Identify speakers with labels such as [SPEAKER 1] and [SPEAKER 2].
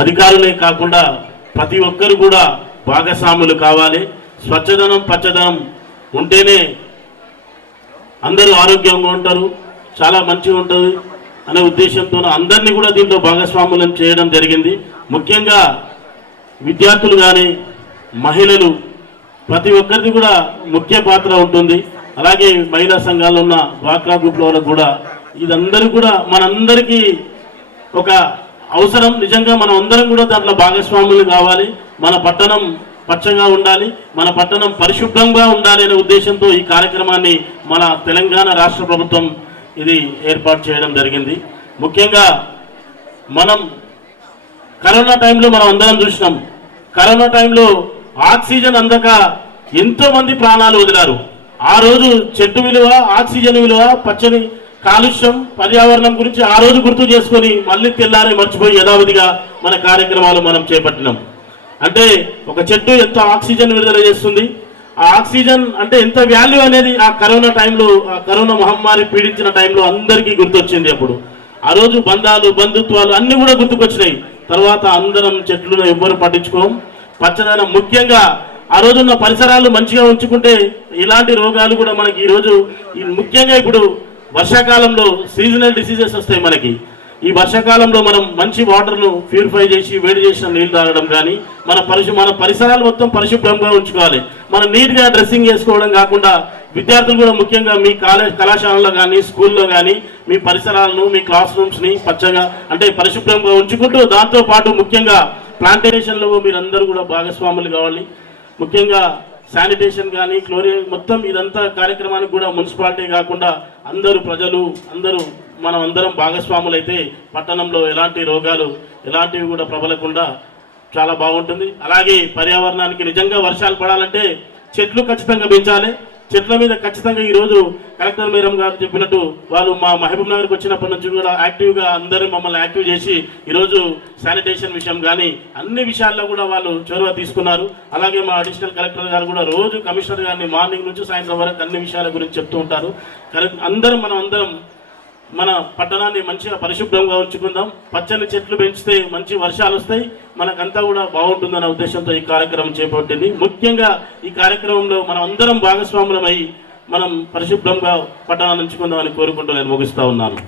[SPEAKER 1] అధికారులే కాకుండా ప్రతి ఒక్కరు కూడా భాగస్వాములు కావాలి. స్వచ్ఛదనం పచ్చదనం ఉంటేనే అందరూ ఆరోగ్యంగా ఉంటారు చాలా మంచిగా ఉంటుంది అనే ఉద్దేశంతో అందరినీ కూడా దీంట్లో భాగస్వాములను చేయడం జరిగింది. ముఖ్యంగా విద్యార్థులు కానీ మహిళలు ప్రతి ఒక్కరిది కూడా ముఖ్య పాత్ర ఉంటుంది. అలాగే మహిళా సంఘాల్లో ఉన్న వాక్రా గ్రూప్ల వాళ్ళకు కూడా ఇదందరూ కూడా మనందరికీ ఒక అవసరం. నిజంగా మనం అందరం కూడా దాంట్లో భాగస్వాములు కావాలి. మన పట్టణం పచ్చగా ఉండాలి. మన పట్టణం పరిశుభ్రంగా ఉండాలి అనే ఉద్దేశంతో ఈ కార్యక్రమాన్ని మన తెలంగాణ రాష్ట్ర ప్రభుత్వం ఇది ఏర్పాటు చేయడం జరిగింది. ముఖ్యంగా మనం కరోనా టైంలో మనం అందరం చూసినాం. కరోనా టైంలో ఆక్సిజన్ అందక ఎంతోమంది ప్రాణాలు వదిలారు. ఆ రోజు చెట్టు విలువ ఆక్సిజన్ విలువ పచ్చని కాలుష్యం పర్యావరణం గురించి ఆ రోజు గుర్తు చేసుకొని మళ్ళీ తెల్లారి మర్చిపోయి యథావిధిగా మన కార్యక్రమాలు మనం చేపట్టినాం. అంటే ఒక చెట్టు ఎంత ఆక్సిజన్ విడుదల చేస్తుంది? ఆ ఆక్సిజన్ అంటే ఎంత వాల్యూ అనేది ఆ కరోనా టైంలో ఆ కరోనా మహమ్మారి పీడించిన టైంలో అందరికీ గుర్తొచ్చింది అప్పుడు. ఆ రోజు బంధాలు బంధుత్వాలు అన్నీ కూడా గుర్తుకొచ్చినాయి. తర్వాత అందరం చెట్లను ఎవ్వరు పట్టించుకోం. పచ్చదనం ముఖ్యంగా ఆ రోజున్న పరిసరాలు మంచిగా ఉంచుకుంటే ఇలాంటి రోగాలు కూడా మనకి ఈరోజు ముఖ్యంగా ఇప్పుడు వర్షాకాలంలో సీజనల్ డిసీజెస్ వస్తాయి మనకి. ఈ వర్షాకాలంలో మనం మంచి వాటర్ను ప్యూరిఫై చేసి వేడి చేసిన నీళ్ళు తాగడం కానీ మన పరిశు మన పరిసరాలు మొత్తం పరిశుభ్రంగా ఉంచుకోవాలి. మనం నీట్గా డ్రెస్సింగ్ చేసుకోవడం కాకుండా విద్యార్థులు కూడా ముఖ్యంగా మీ కాలేజ్ కళాశాలలో కానీ స్కూల్లో కానీ మీ పరిసరాలను మీ క్లాస్ రూమ్స్ని పచ్చగా అంటే పరిశుభ్రంగా ఉంచుకుంటూ దాంతోపాటు ముఖ్యంగా ప్లాంటేషన్లో మీరందరూ కూడా భాగస్వాములు కావాలి. ముఖ్యంగా శానిటేషన్ కానీ క్లోరి మొత్తం ఇదంతా కార్యక్రమానికి కూడా మున్సిపాలిటీ కాకుండా అందరూ ప్రజలు అందరూ మనం అందరం భాగస్వాములైతే పట్టణంలో ఎలాంటి రోగాలు ఎలాంటివి కూడా ప్రబలకుండా చాలా బాగుంటుంది. అలాగే పర్యావరణానికి నిజంగా వర్షాలు పడాలంటే చెట్లు ఖచ్చితంగా పెంచాలి. చెట్ల మీద ఖచ్చితంగా ఈరోజు కలెక్టర్ మేడం గారు చెప్పినట్టు వాళ్ళు మా మహబూబ్ నగర్కి వచ్చినప్పటి నుంచి కూడా యాక్టివ్గా అందరూ మమ్మల్ని యాక్టివ్ చేసి ఈరోజు శానిటేషన్ విషయం కానీ అన్ని విషయాల్లో కూడా వాళ్ళు చొరవ తీసుకున్నారు. అలాగే మా అడిషనల్ కలెక్టర్ గారు కూడా రోజు కమిషనర్ గారిని మార్నింగ్ నుంచి సాయంత్రం వరకు అన్ని విషయాల గురించి చెప్తూ ఉంటారు. కరెక్ట్ అందరం మనం అందరం మన పట్టణాన్ని మంచిగా పరిశుభ్రంగా ఉంచుకుందాం. పచ్చని చెట్లు పెంచితే మంచి వర్షాలు వస్తాయి. మనకంతా కూడా బాగుంటుందన్న ఉద్దేశంతో ఈ కార్యక్రమం చేపట్టింది. ముఖ్యంగా ఈ కార్యక్రమంలో మనం అందరం భాగస్వాములమై మనం పరిశుభ్రంగా పట్టణాన్ని ఉంచుకుందామని కోరుకుంటూ నేను ముగిస్తూ ఉన్నాను.